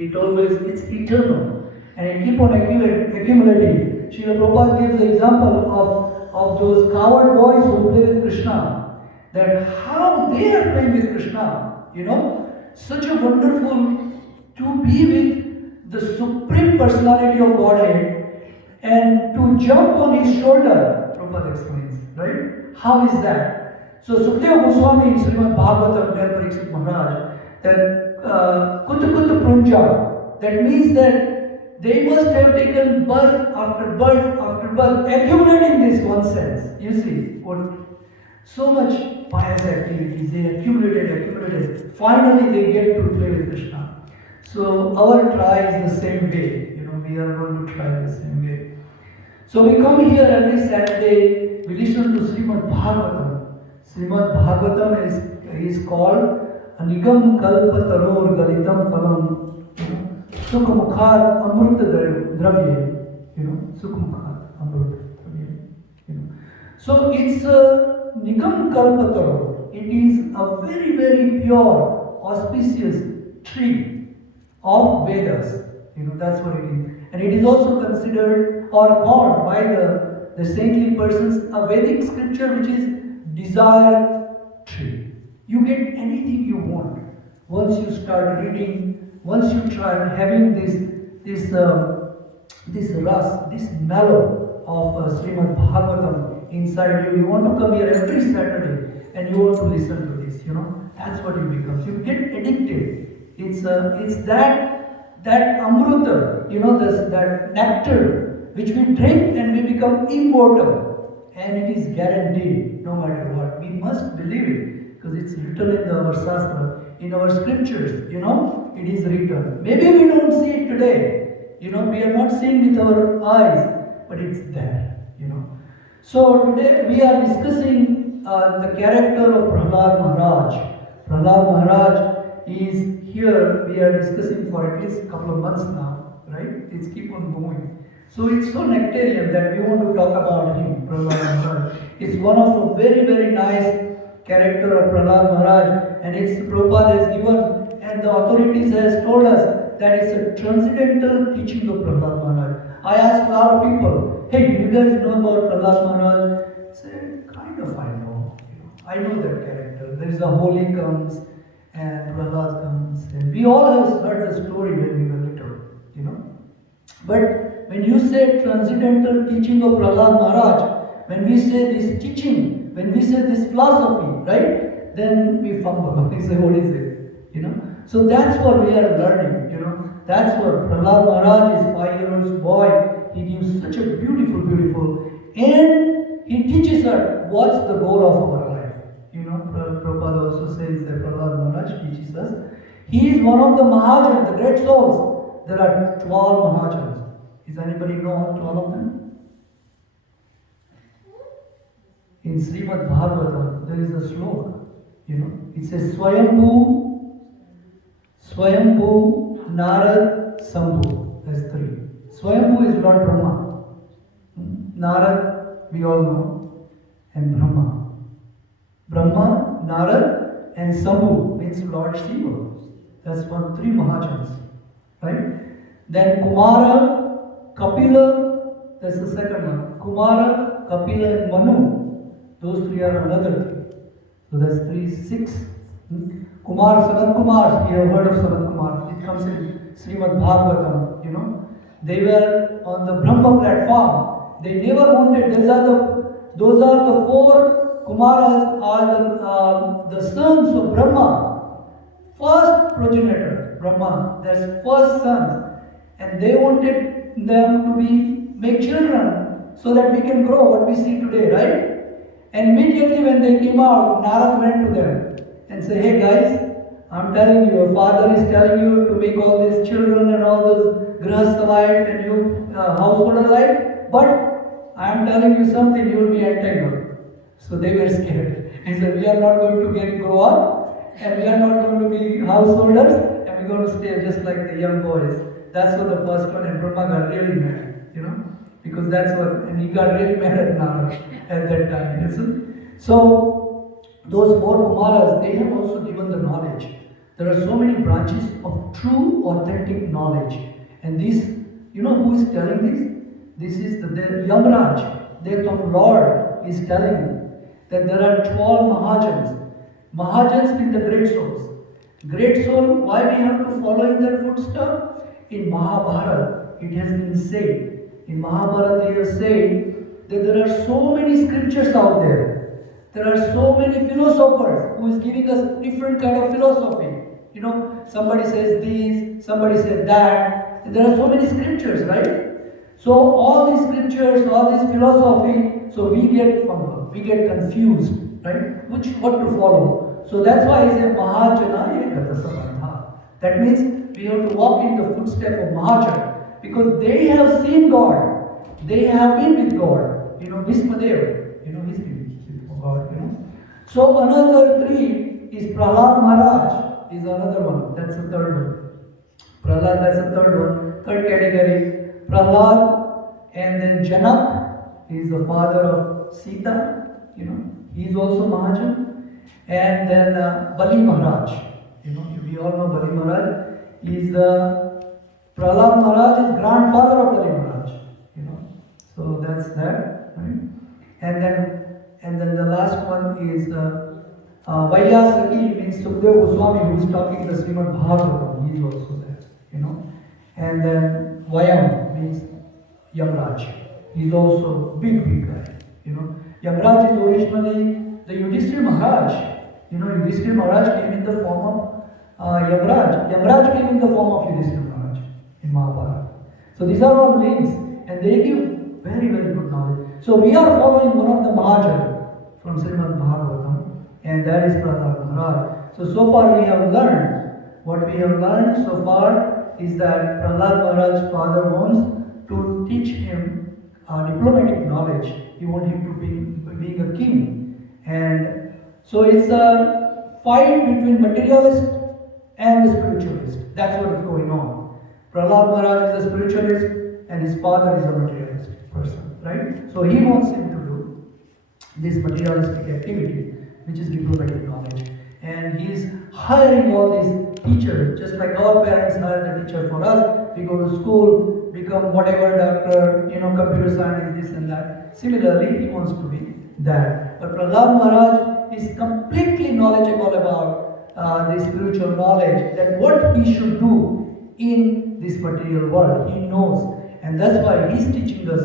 it's eternal. And it keep on accumulating. Srila Prabhupada gives the example of those coward boys who play with Krishna. That how they are playing with Krishna. Such a wonderful to be with the Supreme Personality of Godhead and to jump on his shoulder, Prabhupada explains, right? How is that? So Sukadeva Goswami in Srimad Bhagavatam tells Parikshit Maharaj that Kuta Prunja, that means that they must have taken birth after birth after birth, accumulating this one sense. You see, so much pious activities, they accumulated. Finally, they get to play with Krishna. So our try is the same way. We are going to try the same way. So we come here every Saturday. We listen to Srimad Bhagavatam. Srimad Bhagavatam is called Anigam Kalpataror Galitam Phalam Sukhamukhar Amrita Dravya. Sukhamukhar Amrita Dravya. So it's Nigam Kalpataro. It is a very, very pure, auspicious tree of Vedas. That's what it is. And it is also considered or called by the saintly persons a Vedic scripture which is desire tree. You get anything you want once you start reading, once you try having this ras, this mellow of Srimad Bhagavatam inside you. You want to come here every Saturday and you want to listen to this. That's what it becomes. You get addicted. It's that amruta, that nectar which we drink and we become immortal, and it is guaranteed no matter what. We must believe it because it's written in our Shastra, in our scriptures, it is written. Maybe we don't see it today, we are not seeing with our eyes, but it's there, So today we are discussing the character of Prahlad Maharaj. Prahlad Maharaj is here, we are discussing for at least a couple of months now, right? It's keep on going. So it's so nectarian that we want to talk about him, Prahlad Maharaj. It's one of a very, very nice character of Prahlad Maharaj, and it's Prabhupada has given, and the authorities has told us that it's a transcendental teaching of Prahlad Maharaj. I asked a lot of people, hey, do you guys know about Prahlad Maharaj? I said, kind of I know. I know that character. There is a holy comes, and Prahlad comes, and we all have heard the story when we were little, But when you say transcendental teaching of Prahlad Maharaj, when we say this teaching, when we say this philosophy, right, then we fumble. We say, what is it? So that's what we are learning, That's what Prahlad Maharaj is 5-year-old boy. He gives such a beautiful, and he teaches us what's the goal of our life. Prabhupada also says that Prahlad Maharaj teaches us. He is one of the Mahajans, the great souls. There are 12 Mahajans. Does anybody know 12 of them? In Srimad Bhagavatam, there is a sloka. It says Swayambhu, Narad, Sambhu. That's 3. Swayambhu is Lord Brahma. Narad, we all know, and Brahma. Brahma, Narad, and Sambhu means Lord Shiva. That's what 3 Mahajans. Right? Then Kumara, Kapila, that's the second one. Kumara, Kapila, and Manu. Those 3 are another 3. So that's 3, 6. Kumar, Sanat Kumar, you have heard of Sanat Kumar. It comes in Srimad Bhagavatam, They were on the Brahma platform. They never wanted, those are the 4 Kumaras are the sons of Brahma. First progenitor, Brahma, that's first sons. And they wanted them to make children so that we can grow what we see today, right? And immediately when they came out, Narad went to them and said, hey guys, I'm telling you, your father is telling you to make all these children and all those grahastha life and you householder life, but I am telling you something, you will be entangled. So they were scared. He said, we are not going to grow up, and we are not going to be householders, and we're going to stay just like the young boys. That's what the first one, and Brahma got really mad, because that's what, and he got really mad at Narad at that time. So those 4 Kumaras, they have also given the knowledge There are so many branches of true, authentic knowledge. And this, who is telling this? This is the Yamraj, the Lord is telling that there are 12 Mahajans. Mahajans mean the great souls. Great soul, why we have to follow in their footsteps? In Mahabharata, it has been said. In Mahabharata, they have said that there are so many scriptures out there. There are so many philosophers who is giving us different kind of philosophy. Somebody says this, somebody says that. And there are so many scriptures, right? So all these scriptures, all this philosophy, so we get confused, right? What to follow? So that's why he said Mahajana Ekadasabandha. That means we have to walk in the footsteps of Mahajana because they have seen God. They have been with God. Bhismadev, he's been with God, So another three is Prahlad Maharaj is another one. That's the third one. Prahlad, that's the third one. Third category. Prahlad and then Janak is the father of Sita. He's also Mahajan. And then Bali Maharaj. We all know Bali Maharaj. Is Prahlad Maharaj is grandfather of Bali Maharaj. So that's that. Right? And then the last one is Vaiyasaki, means Sukdev Goswami, who is talking the Srimad Bhagavatam. He is also there. And then Vayam means Yamraj. He is also big guy. Yamraj is originally the Yudhishthira Maharaj. Yudhishthira Maharaj came in the form of Yamraj. Yamraj came in the form of Yudhishthira Maharaj in Mahabharata. So these are all links, and they give very good knowledge. So we are following one of the Mahajan from Srimad Bhagavatam, and that is Prahlad Maharaj. So far we have learned. What we have learned so far is that Prahlad Maharaj's father wants to teach him diplomatic knowledge. He wants him to be a king. And so it's a fight between materialist and the spiritualist. That's what is going on. Prahlad Maharaj is a spiritualist and his father is a materialist person, right? So he wants him to do this materialistic activity, which is diplomatic knowledge. And he is hiring all these teachers, just like our parents hire the teacher for us. We go to school, become whatever doctor, computer science, this and that. Similarly, he wants to be that. But Prahlad Maharaj is completely knowledgeable about the spiritual knowledge, that what he should do in this material world. He knows. And that's why he's teaching us,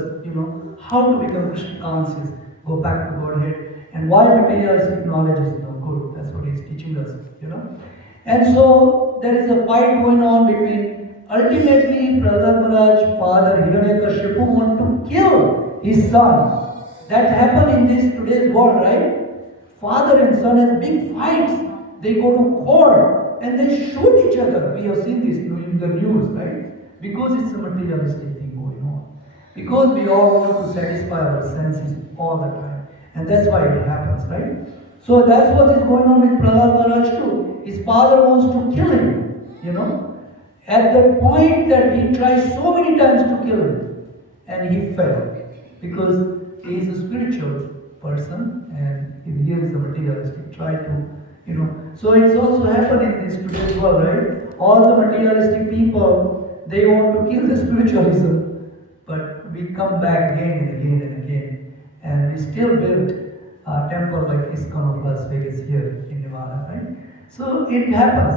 how to become Krishna conscious, go back to Godhead, and why materialistic knowledge is no good. That's what he's teaching us, And so there is a fight going on between, ultimately, Prahlad Maharaj's father, Hiranyakashipu, want to kill his son. That happened in this today's world, right? Father and son have big fights. They go to court and they shoot each other. We have seen this in the news, right? Because it's a materialistic thing going on. Because we all want to satisfy our senses all the time. And that's why it happens, right? So that's what is going on with Prahlad Maharaj too. His father wants to kill him, At the point that he tries so many times to kill him, and he fell. Because he is a spiritual person, and here is a materialistic. Try to, So it's also happened in this today's world, right? All the materialistic people, they want to kill the spiritualism. But we come back again and again and again. And we still build a temple like ISKCON of Las Vegas here in Nevada, right? So it happens.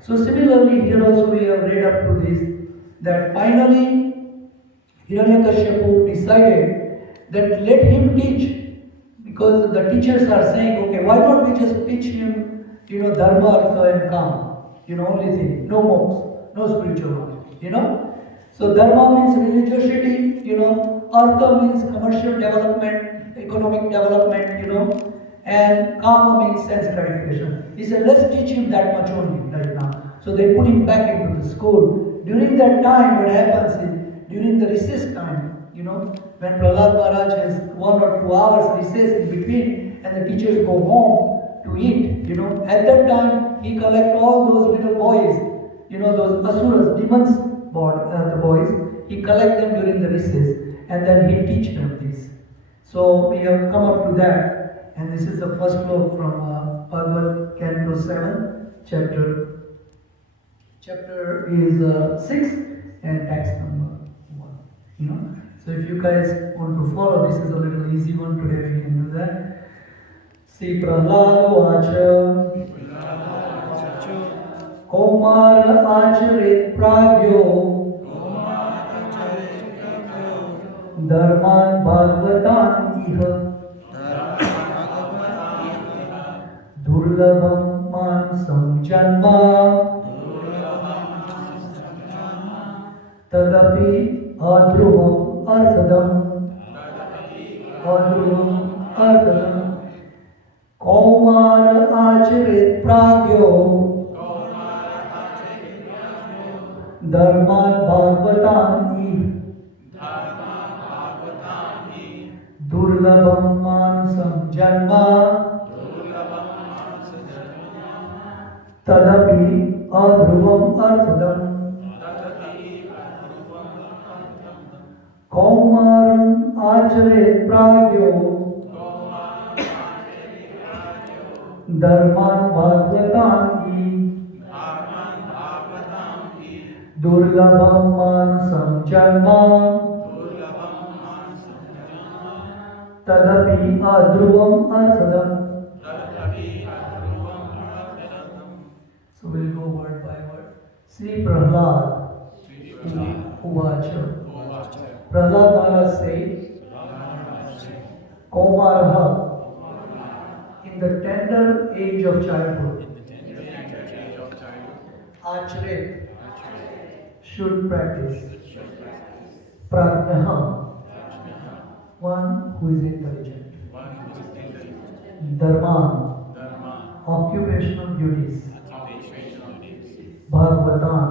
So similarly, here also we have read up to this, that finally Hiranyakashipu decided that let him teach, because the teachers are saying, okay, why don't we just teach him, dharma, artha and kama, only thing, no moksha, no spiritual knowledge, So dharma means religiosity, artha means commercial development, economic development, and kama means sense gratification. He said, let's teach him that much only right now. So they put him back into the school. During that time, what happens is, during the recess time, when Prahlad Maharaj has 1 or 2 hours recess in between, and the teachers go home to eat, at that time, he collects all those little boys, those asuras, demons, the boys, he collects them during the recess, and then he teach them this. So we have come up to that, and this is the first book from Bhagavat, Canto 7, chapter chapter is 6 and text number 1. So if you guys want to follow, this is a little easy one today. We can do that. See Prahlad Vacha Komar Acharit Pragyo Dharman Bhagavatam Iha Durlabham Mansam Janma Tadapi Adruvam Arthadam Kaumar Acharit Pragyo Dharman Bhagavatam Durlabham Mansam Janma Tadapi Adruvam Arthadam Kaumaram Acharet Pragyo Dharman Bhagavatam Durlabham Mansam Janma Tadapi Adruvam Arthadam. So we'll go word by word. Sri Prahlad Uvacha. Prahlad Maharaj said, Kaumaraha, in the tender age of childhood, Acharet should practice Prajnaha, one who is intelligent, Dharman, occupational duties, Bhagavatam,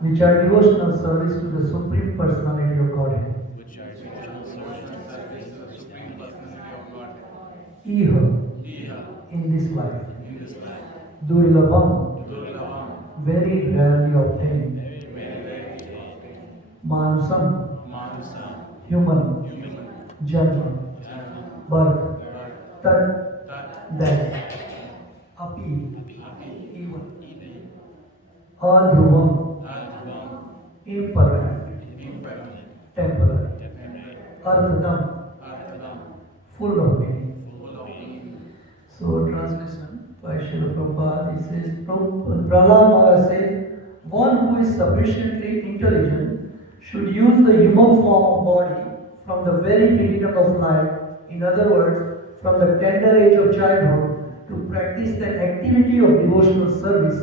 which are devotional service to the Supreme Personality of Godhead. Iha, in this life. Durlabham, very rarely obtained. Manusam, human. Janma, birth. Tat, that. Api, even. Adruvam, impermanent, temporary. Arthadam, full of meaning. So, translation by Srila Prabhupada, he says, Prahlad Maharaj says, one who is sufficiently intelligent should use the human form of body from the very beginning of life, in other words, from the tender age of childhood, to practice the activity of devotional service,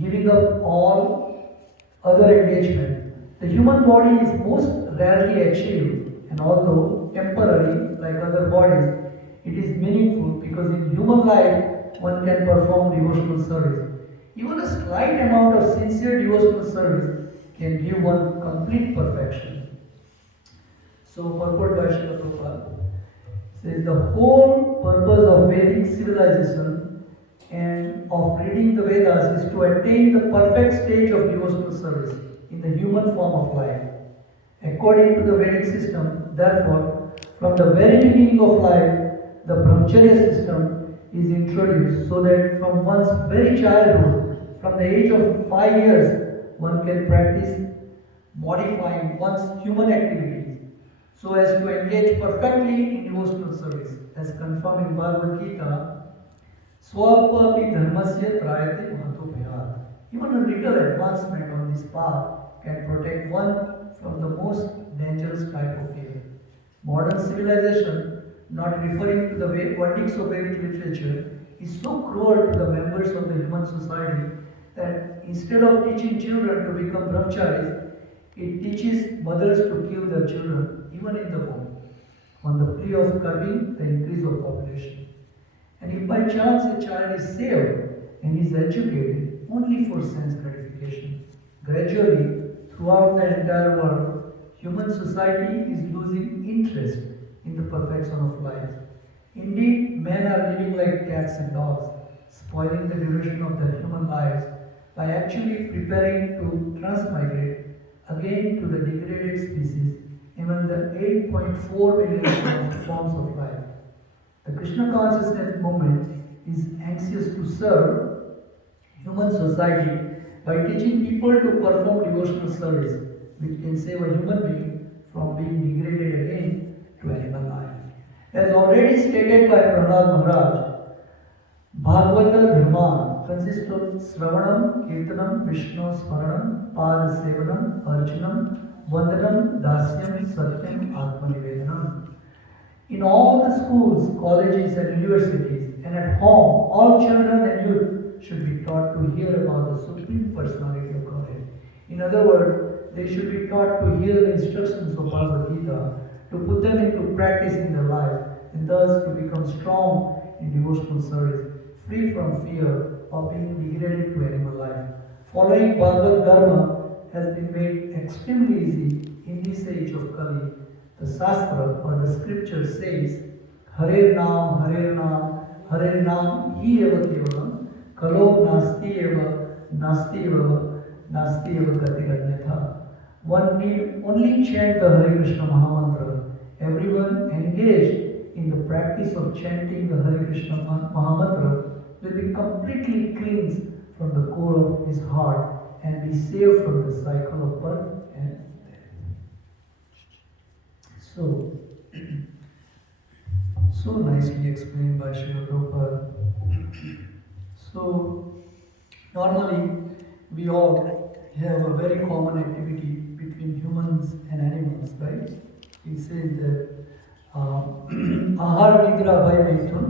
giving up all other engagement. The human body is most rarely achieved, and although temporary like other bodies, it is meaningful because in human life one can perform devotional service. Even a slight amount of sincere devotional service can give one complete perfection. So, purport by Srila Prabhupada says the whole purpose of Vedic civilization and of reading the Vedas is to attain the perfect stage of devotional service in the human form of life. According to the Vedic system, therefore, from the very beginning of life, the brahmacharya system is introduced so that from one's very childhood, from the age of 5 years, one can practice modifying one's human activities so as to engage perfectly in devotional service, as confirmed in Bhagavad Gita. Swapapi dharmasya trayate mahatopayat. Even a little advancement on this path can protect one from the most dangerous type of fear. Modern civilization, not referring to the verdicts of Vedic literature, is so cruel to the members of the human society that instead of teaching children to become brahmacharis, it teaches mothers to kill their children, even in the womb, on the plea of curbing the increase of population. And if by chance a child is saved and is educated only for sense gratification, gradually, throughout the entire world, human society is losing interest in the perfection of life. Indeed, men are living like cats and dogs, spoiling the duration of their human lives by actually preparing to transmigrate again to the degraded species among the 8.4 billion forms of life. The Krishna consciousness movement is anxious to serve human society by teaching people to perform devotional service, which can save a human being from being degraded again to animal life. As already stated by Prahlad Maharaj, Bhagavata Dharman consists of Sravanam, Kirtanam, Vishnu Smaranam, Pada Sevanam, Archanam, Vandanam, Dasyam, Satyam, Atmanivedanam. In all the schools, colleges and universities and at home, all children and youth should be taught to hear about the Supreme Personality of Godhead. In other words, they should be taught to hear the instructions of Bhagavad Gita, to put them into practice in their life, and thus to become strong in devotional service, free from fear of being degraded to animal life. Following Bhagavad Dharma has been made extremely easy in this age of Kali. The Shastra or the scripture says, Hare Nam, Hare Nam, Hi Eva Kevalam, Kalo Nasti Eva, Nasti Eva, Nasti Eva Gatiranyatha. One need only chant the Hare Krishna Mahamantra. Everyone engaged in the practice of chanting the Hare Krishna Mahamantra will be completely cleansed from the core of his heart and be saved from the cycle of birth and death. So nicely explained by Srila Prabhupada. So, normally we all have a very common activity between humans and animals, right? He says that Ahar Nidra Bhai Maithun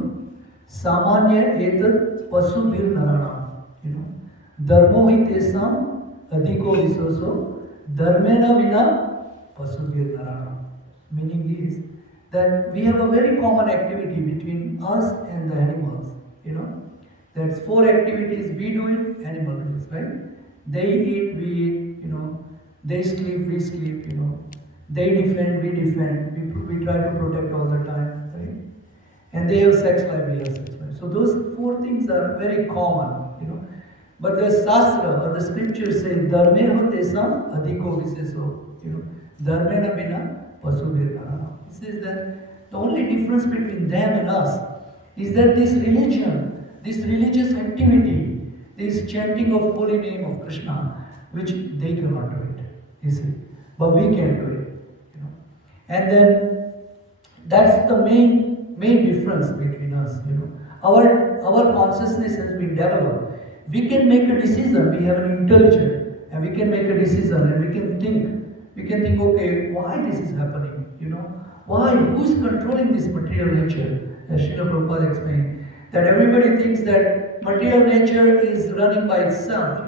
Samanya Etat Pasubhir Narana. Dharmo hi tesam adhiko visoso dharmena vina pasubhir narana. Meaning is that we have a very common activity between us and the animals. That's 4 activities we do it, animal does, right? They eat, we eat, they sleep, we sleep, they defend, we defend, we try to protect all the time, right? And they have sex life, we have sex life. So those 4 things are very common, But the Shastra or the scripture says, Dharmeho tesam adhiko viseso, Dharmena bina pasubhir narana. It says that the only difference between them and us is that this religion, this religious activity, this chanting of holy name of Krishna, which they cannot do it, you see, but we can do it, And then that's the main difference between us, Our consciousness has been developed. We can make a decision. We have an intelligence, and we can make a decision, and we can think. We can think, okay, why this is happening? Why? Who is controlling this material nature? As Srila Prabhupada explained, that everybody thinks that material nature is running by itself.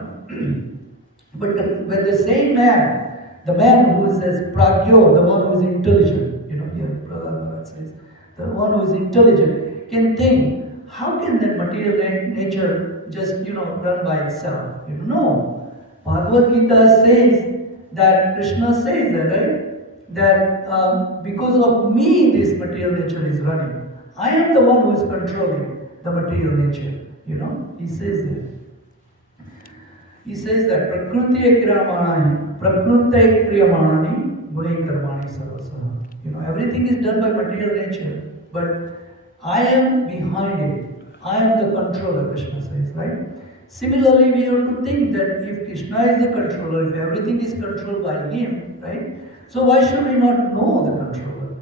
But the same man, the man who says pragyo, the one who is intelligent, here Prahlad says, the one who is intelligent can think, how can that material nature just run by itself? No. Bhagavad Gita says that, Krishna says that, right? That because of me this material nature is running. I am the one who is controlling the material nature. He says that. He says that Prakriti Kriyamanani, Prakriti Kriyamanani, Gune Karmani Sarvasaha. Everything is done by material nature, but I am behind it. I am the controller, Krishna says, right? Similarly, we have to think that if Krishna is the controller, if everything is controlled by him, right? So why should we not know the controller?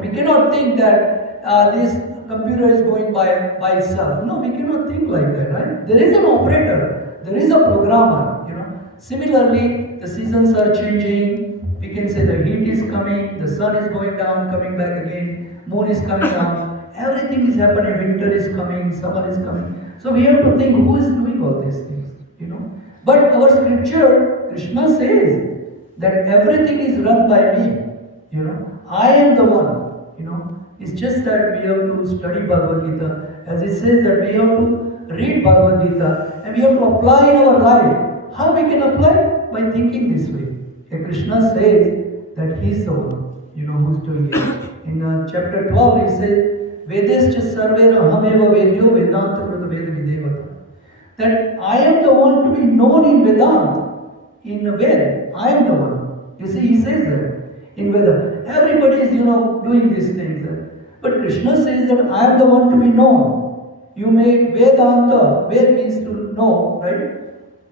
We cannot think that this computer is going by itself. No, we cannot think like that, right? There is an operator, there is a programmer, Similarly, the seasons are changing. We can say the heat is coming, the sun is going down, coming back again, moon is coming out. Everything is happening. Winter is coming, summer is coming. So we have to think who is doing all these things, But our scripture, Krishna says that everything is run by me, I am the one, It's just that we have to study Bhagavad Gita, as it says that we have to read Bhagavad Gita and we have to apply in our life. How we can apply? By thinking this way. Krishna says that he is the one, who's doing it. In chapter 12, he says, Vedescha sarvera hameva vedyo vedanta prata veda videvata. That I am the one to be known in Vedanta, in Veda. I am the one. You see, he says that in Veda. Everybody is, doing these things. But Krishna says that I am the one to be known. You make Vedanta. Ved means to know, right?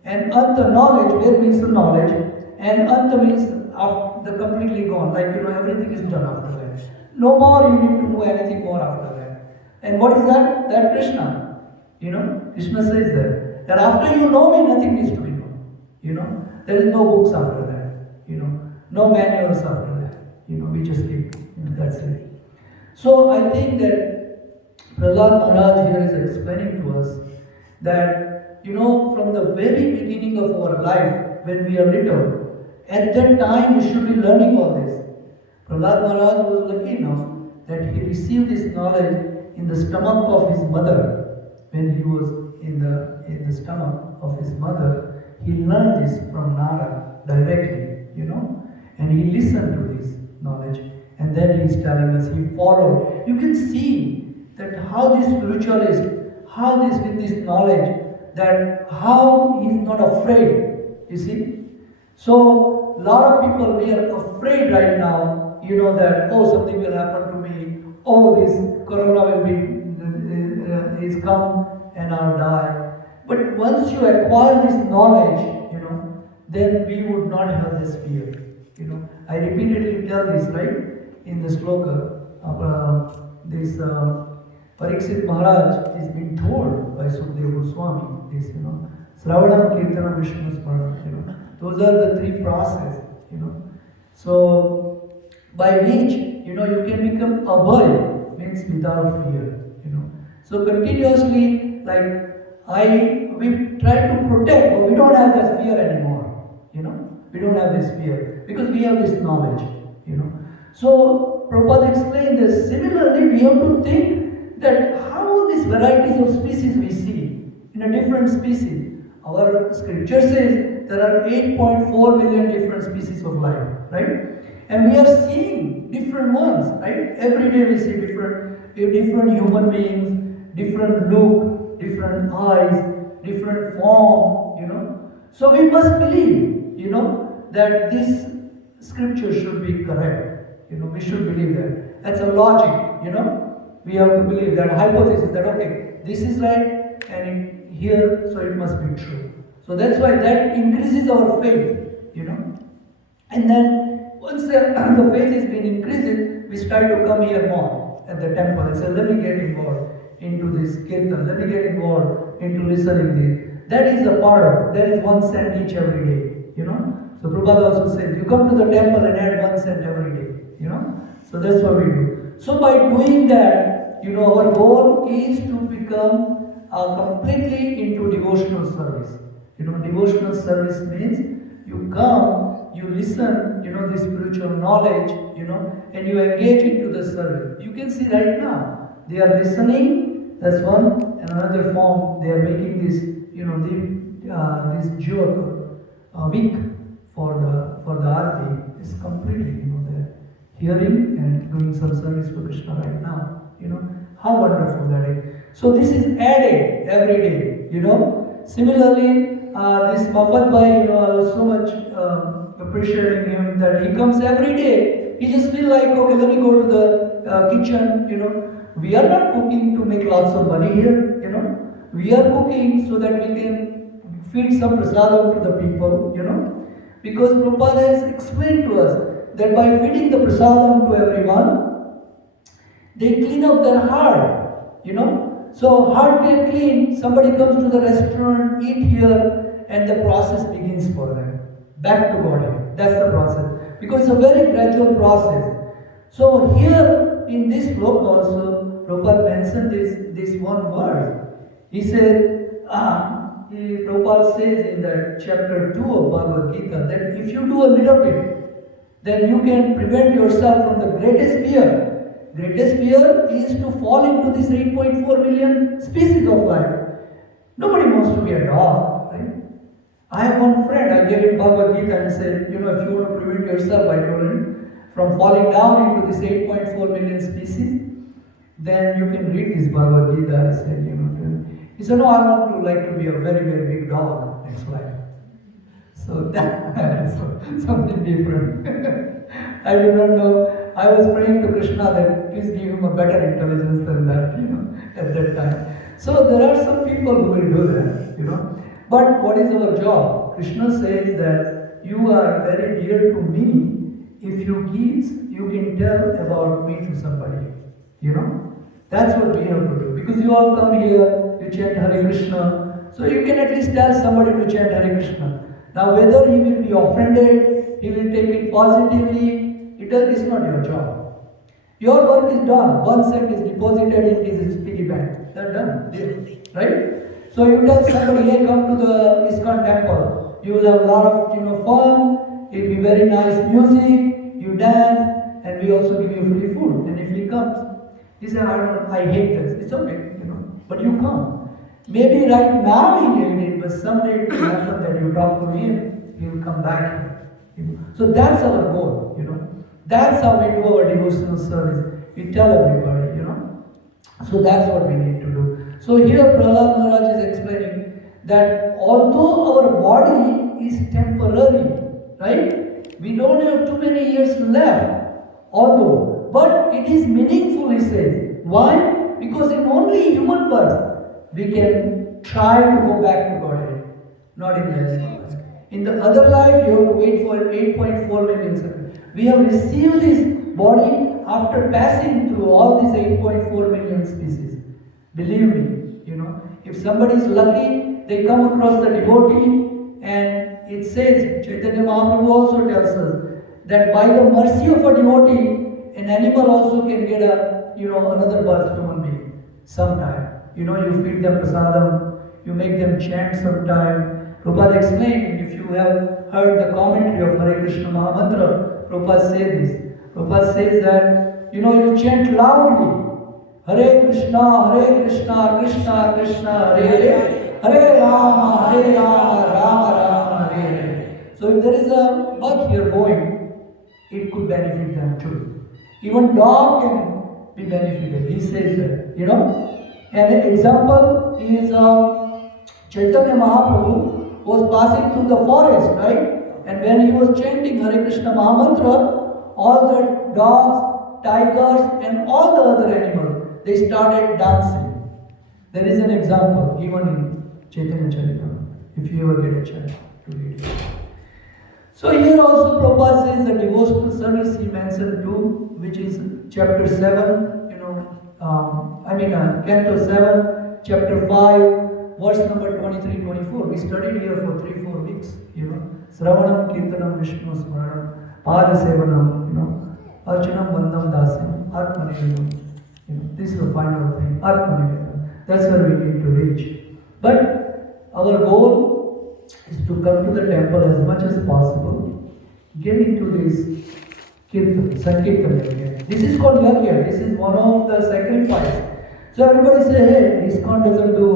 And anta, knowledge, Ved means the knowledge, and anta means the completely gone, like everything is done after that. No more you need to know anything more after that. And what is that? That Krishna. Krishna says that after you know me, nothing needs to be known. There is no books after that. No manuals after that. We just keep. That's it. So I think that Prahlad Maharaj here is explaining to us that, from the very beginning of our life, when we are little, at that time we should be learning all this. Prahlad Maharaj was lucky enough that he received this knowledge in the stomach of his mother. When he was in the stomach of his mother, he learned this from Nara directly, and he listened to this knowledge. And then he is telling us, he followed. You can see that how this spiritualist, with this knowledge, that how he is not afraid, you see. So, a lot of people, we are afraid right now, that, something will happen to me, this corona will be, is come and I'll die. But once you acquire this knowledge, then we would not have this fear. I repeatedly tell this, right? In the sloka, this Pariksit Maharaj is being told by Sukadeva Goswami, this, Sravanam, Kirtanam, Vishnu Smaranam, those are the three processes, So, by which, you can become abhay, means without fear, So, continuously, we try to protect, but we don't have that fear anymore, We don't have this fear, because we have this knowledge, So, Prabhupada explained this. Similarly, we have to think that how these varieties of species we see in a different species. Our scripture says there are 8.4 million different species of life, right? And we are seeing different ones, right? Every day we see different human beings, different look, different eyes, different form, So we must believe, that this scripture should be correct. We should believe that. That's a logic, We have to believe that hypothesis that, okay, this is right and here, so it must be true. So that's why that increases our faith, And then once the faith has been increasing, we start to come here more at the temple and say, let me get involved into this kirtan, let me get involved into listening this. That is a part of it. That is 1 cent each every day, So Prabhupada also says, you come to the temple and add 1 cent every day. So that's what we do. So by doing that, our goal is to become completely into devotional service. Devotional service means you come, you listen, this spiritual knowledge, and you engage into the service. You can see right now, they are listening, that's one, and another form, they are making this, this jyot, wick for the arti is completely, they're hearing and doing some service for Krishna right now. How wonderful that is. So this is added every day, Similarly, this Mafat Bhai, I was so much appreciating him that he comes every day. He just feel like, okay, let me go to the kitchen, We are not cooking to make lots of money here, We are cooking so that we can feed some prasadam to the people, Because Prabhupada has explained to us that by feeding the prasadam to everyone, they clean up their heart, So heart get clean, somebody comes to the restaurant, eat here, and the process begins for them. Back to God. That's the process. Because it's a very gradual process. So here in this book also, Prabhupada mentioned this one word. He said, Prabhupada says in that chapter 2 of Bhagavad Gita that if you do a little bit, then you can prevent yourself from the greatest fear. Greatest fear is to fall into this 8.4 million species of life. Nobody wants to be a dog, right? I have one friend, I gave him Bhagavad Gita and said, if you want to prevent yourself, I told him, from falling down into this 8.4 million species, then you can read this Bhagavad Gita. I said, to him. He said, no, I want to be a very, very big dog next life. So that's something different. I do not know. I was praying to Krishna that please give him a better intelligence than that, at that time. So there are some people who will do that, But what is our job? Krishna says that you are very dear to me. If you can tell about me to somebody. That's what we have to do. Because you all come here, you chant Hare Krishna. So you can at least tell somebody to chant Hare Krishna. Now whether he will be offended, he will take it positively, it's not your job. Your work is done. 1 cent is deposited in his piggy bank. They're done. Right? So you tell somebody, hey, come to the ISKCON temple. You will have a lot of fun. It will be very nice music. You dance, and we also give you free food. And if he comes, he says, I hate this. It's okay, but you come. Maybe right now he hates it, but someday it will happen that you talk to him, he will come back. So that's our goal, That's how we do our devotional service. We tell everybody, So that's what we need to do. So here Prahlad Maharaj is explaining that although our body is temporary, right? We don't have too many years left, but it is meaningful, he says. Why? Because in only human birth, we can try to go back to Godhead, not in the life. In the other life, you have to wait for 8.4 million seconds. We have received this body after passing through all these 8.4 million species. Believe me, if somebody is lucky, they come across the devotee, and it says, Chaitanya Mahaprabhu also tells us, that by the mercy of a devotee, an animal also can get another birth, human being, sometime. You feed them prasadam, you make them chant sometime. Prabhupada explained, if you have heard the commentary of Hare Krishna Mahamantra, Prabhupada says this. Prabhupada says that, you chant loudly, Hare Krishna, Krishna Krishna, Hare Hare, Hare Rama, Rama Rama, Hare Hare. So if there is a bug here going, it could benefit them too. Even dog can be benefited. He says that, And an example is Chaitanya Mahaprabhu was passing through the forest, right? And when he was chanting Hare Krishna Mahamantra, all the dogs, tigers, and all the other animals, they started dancing. There is an example given in Chaitanya Charitamrita, if you ever get a chance to read it. So here also Prabhupada says the devotional service he mentioned too, which is chapter 7, Canto 7, chapter 5, verse number 23-24. We studied here for 3-4 weeks, Sravanam, Kirtanam, Vishnu, Smaranam, Pada Sevanam, Archanam, Vandam, Dasyam, Atmanivedam. This is the final thing, Atmanivedam. That's where we need to reach. But our goal is to come to the temple as much as possible, get into this Kirtan, Sankirtana again. This is called Yajna. This is one of the sacrifices. So everybody say, hey, ISKCON doesn't do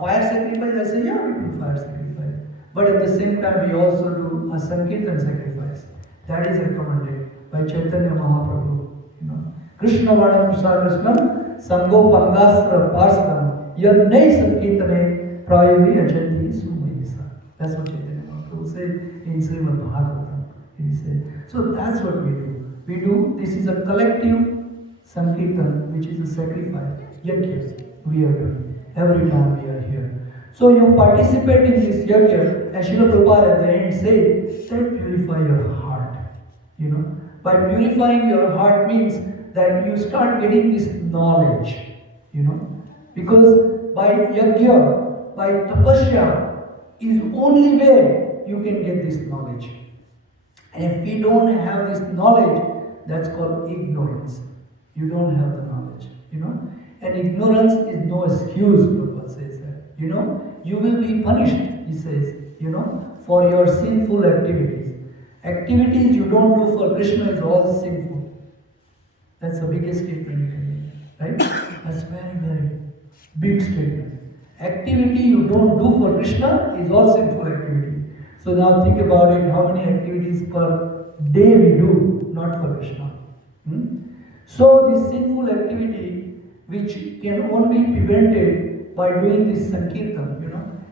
fire sacrifice. I say, yeah, we do fire sacrifice. But at the same time, we also do a Sankirtan sacrifice. That is recommended by Chaitanya Mahaprabhu. Krishna Vadam Prasarasnam, Sango Pangasra Parsanam, Yadnai Sankirtane, Prayavi Achanti Sumayisa. That's what Chaitanya Mahaprabhu said in Srimad Bhagavatam. He said. So that's what we do. This is a collective Sankirtan, which is a sacrifice. Yajna we are doing every time we are here. So you participate in this yajna, and Srila Prabhupada at the end said, purify your heart. By purifying your heart means that you start getting this knowledge. Because by yajna, by tapasya, is only way you can get this knowledge. And if we don't have this knowledge, that's called ignorance. You don't have the knowledge, And ignorance is no excuse, Prabhupada says that. You will be punished, he says, for your sinful activities. Activities you don't do for Krishna is all sinful. That's the biggest statement you can make, right? That's very, very big statement. Activity you don't do for Krishna is all sinful activity. So now think about it, how many activities per day we do, not for Krishna. So this sinful activity, which can only be prevented by doing this Sankirtan,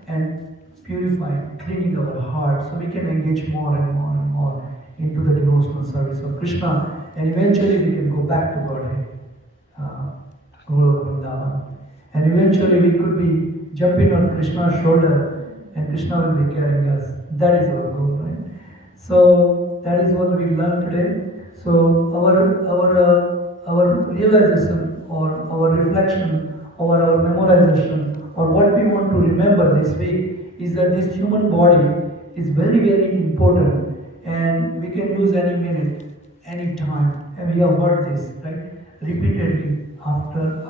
and purifying, cleaning our heart, so we can engage more and more and more into the devotional service of Krishna, and eventually we can go back to Godhead, Goloka Vrindavan, and eventually we could be jumping on Krishna's shoulder and Krishna will be carrying us. That is our goal, right? So that is what we learned today. So our realization or our reflection or our memorization or what we want to remember this week is that this human body is very, very important, and we can use any minute, any time, and we have heard this, right? Repeatedly, after.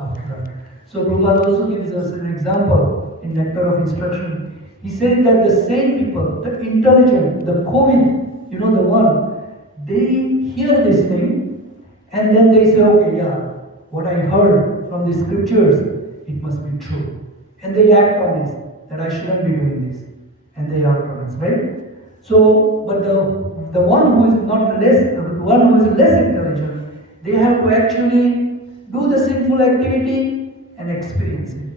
So Prabhupada also gives us an example in Nectar of Instruction. He said that the same people, the intelligent, the COVID, the one, they hear this thing and then they say, okay, yeah, what I heard from the scriptures, it must be true. And they act on this, that I shouldn't be doing this. And they act on it, right? So, but the one who is less intelligent, they have to actually do the sinful activity and experience it.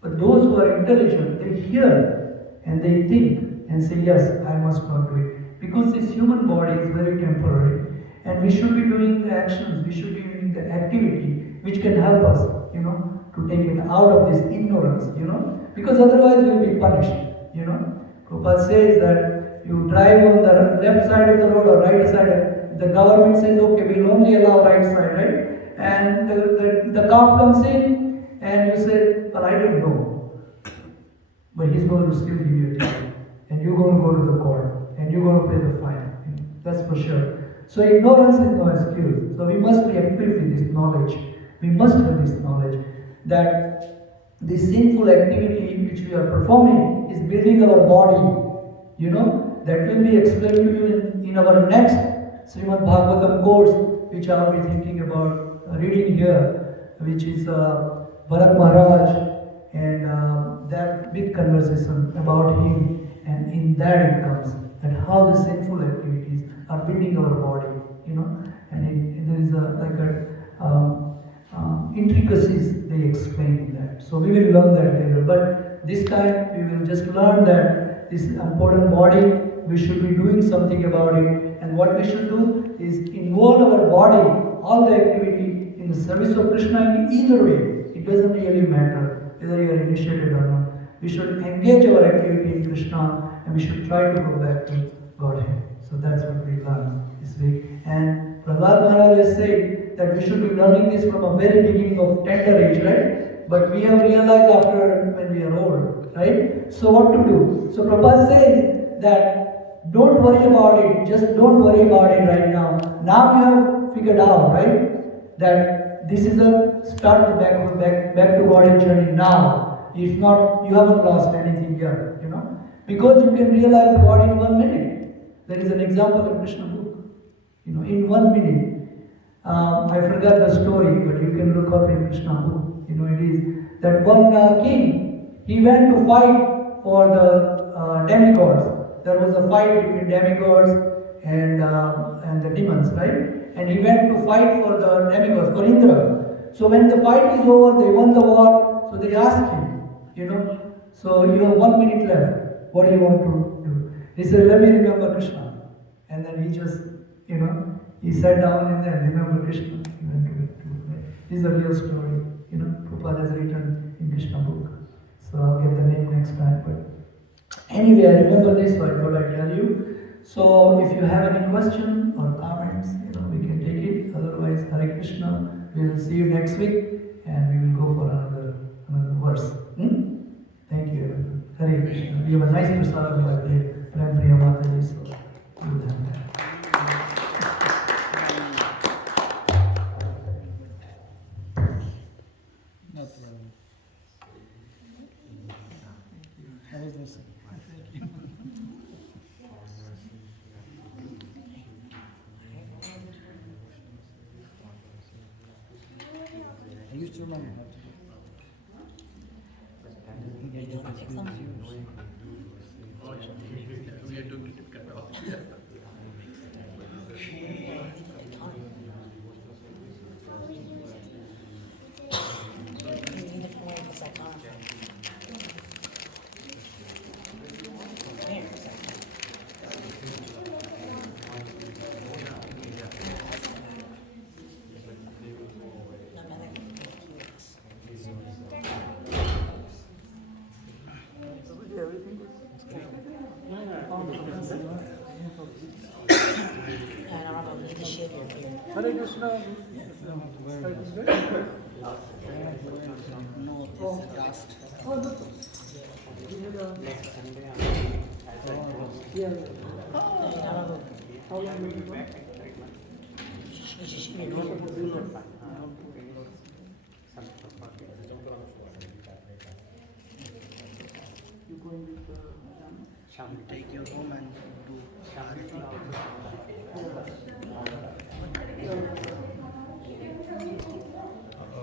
But those who are intelligent, they hear and they think and say, yes, I must not do it. Because this human body is very temporary, and we should be doing the actions, we should be doing the activity which can help us, to take it out of this ignorance, because otherwise we'll be punished, Prabhupada says that you drive on the left side of the road or right side, the government says, okay, we'll only allow right side, right? And the cop comes in and you say, well, I don't know. But he's going to still give you a ticket. And you're going to go to the court. And you're going to pay the fine. That's for sure. So ignorance is no excuse. So we must be equipped with this knowledge. We must have this knowledge that this sinful activity which we are performing is building our body. That will be explained to you in our next Srimad Bhagavatam course, which I will be thinking about reading here, which is Bharat Maharaj and that big conversation about him, and in that it comes and how the sinful activities are building our body, and there is intricacies they explain in that. So we will learn that later, but this time we will just learn that this important body, we should be doing something about it, and what we should do is involve our body, all the activity in the service of Krishna in either way. It doesn't really matter whether you are initiated or not. We should engage our activity in Krishna, and we should try to go back to Godhead. So that's what we learned this week. And Prahlad Maharaj has said that we should be learning this from a very beginning of tender age, right? But we have realized after when we are old, right? So what to do? So Prabhupada says that don't worry about it, just don't worry about it right now. Now you have figured out, right? That this is a start to back to Godhead journey now. If not, you haven't lost anything yet, because you can realize God in 1 minute. There is an example in Krishna book, in 1 minute. I forgot the story, but you can look up in Krishna book. It is that one king, he went to fight for the demigods. There was a fight between demigods and the demons, right? And he went to fight for the demigods, for Indra. So when the fight is over, they won the war. So they asked him, so you have 1 minute left. What do you want to do? He said, let me remember Krishna. And then he just, he sat down and then remember Krishna. He went to it. This is a real story. Prabhupada has written in Krishna book. So I'll get the name next time. But anyway, I remember this, so I thought I'd tell you. So if you have any question or comments, we can take it. Otherwise, Hare Krishna. We will see you next week, and we will go for another verse. Thank you, everyone. Hare Krishna. We have a nice prasadam by Priya Mataji, so we will have that. I used to remember how to do Rama, we need to share your beer. Hare Krishna. No, this is last. Oh, that's all. Yeah. Rama, How long will you go? you should share your beer. You going with Jana? Take your home and do. Yeah.